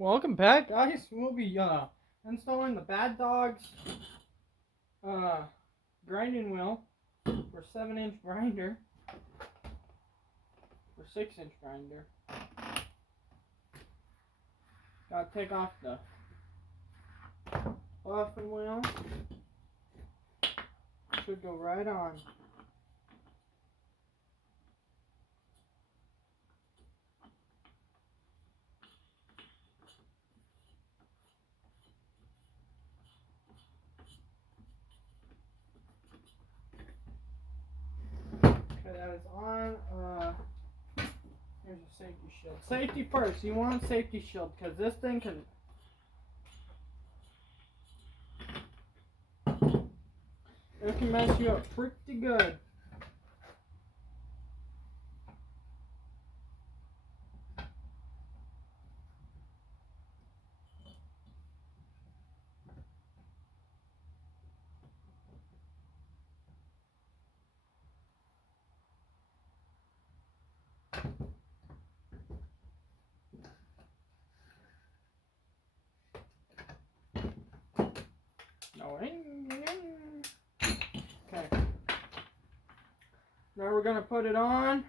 Welcome back, guys. We'll be installing the Bad Dogs grinding wheel for 7-inch grinder for 6-inch grinder. Gotta take off the buffing wheel. Should go right on. That is on. Here's a safety shield. Safety first. You want safety shield because this thing can. It can mess you up pretty good. Okay. Now we're gonna put it on.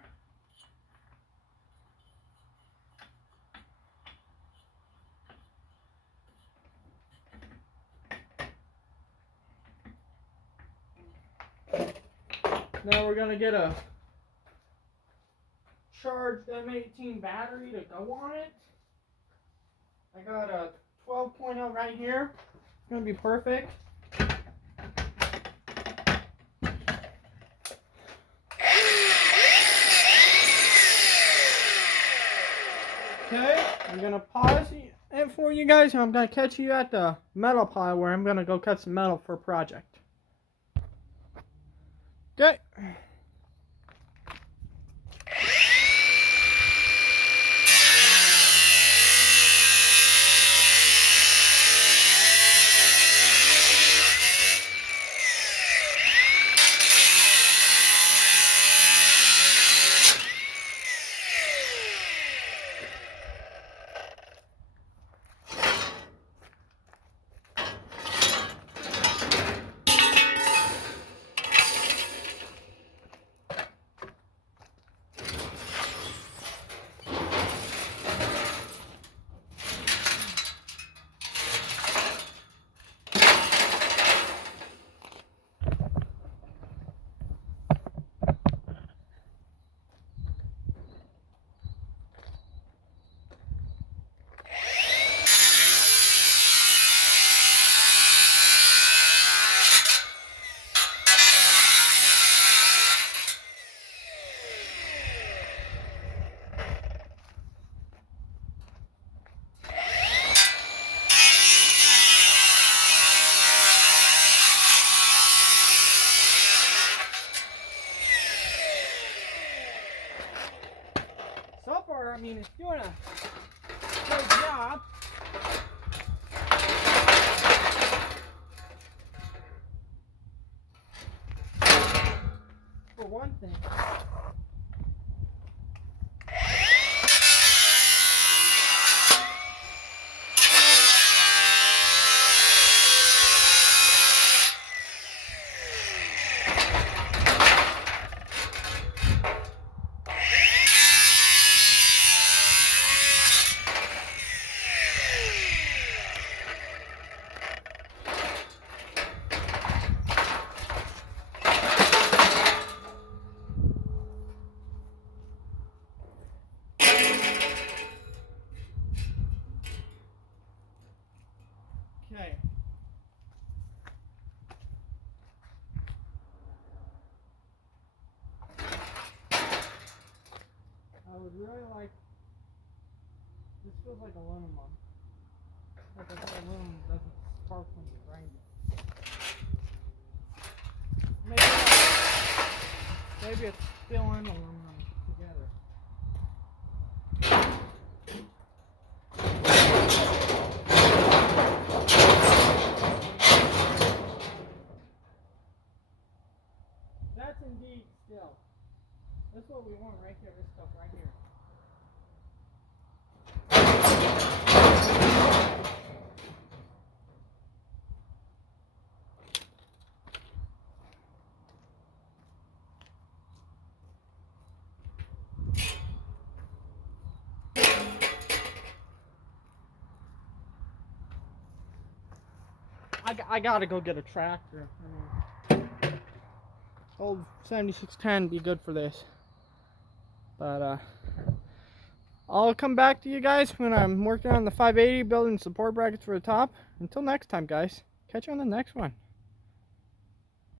Now we're gonna get a charged M18 battery to go on it. I got a 12.0 right here. It's gonna be perfect. Okay, I'm gonna pause it for you guys, and I'm gonna catch you at the metal pile where I'm gonna go cut some metal for a project. Okay. So far, I mean, it's doing a good job. For one thing. Okay. I would really like. This feels like aluminum. Like I said, aluminum doesn't spark when you grind it. Maybe it's still in aluminum together. That's indeed still. That's what we want right here, this stuff right here. I gotta go get a tractor. I mean, old 7610 be good for this. But I'll come back to you guys when I'm working on the 580, building support brackets for the top. Until next time, guys. Catch you on the next one.